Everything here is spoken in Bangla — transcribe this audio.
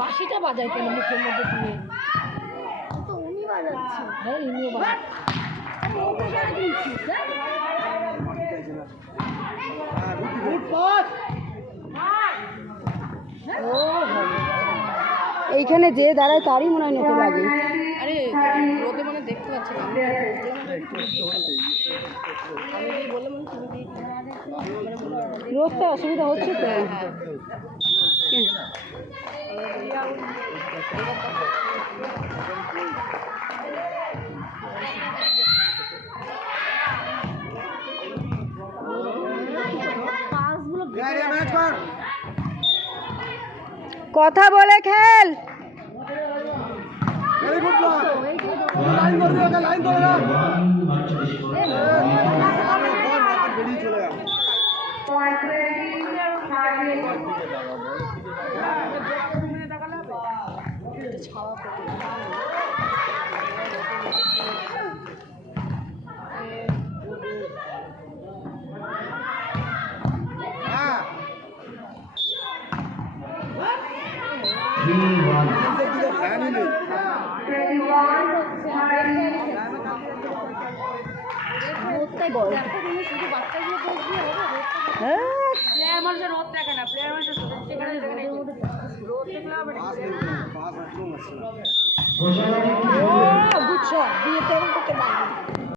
বাঁশিটা বাজায় কেন মুখের মধ্যে দিয়ে? তো উনি বাজাচ্ছেন। হ্যাঁ, উনিও এইখানে যে দাঁড়ায় তারই মনে হয় নেতে লাগে। আরে রোদে মানে দেখতে পাচ্ছি না, রোদটা অসুবিধা হচ্ছে তো। কথা বলে খেল। বুঝছো বিয়ে তো করতে পারবি।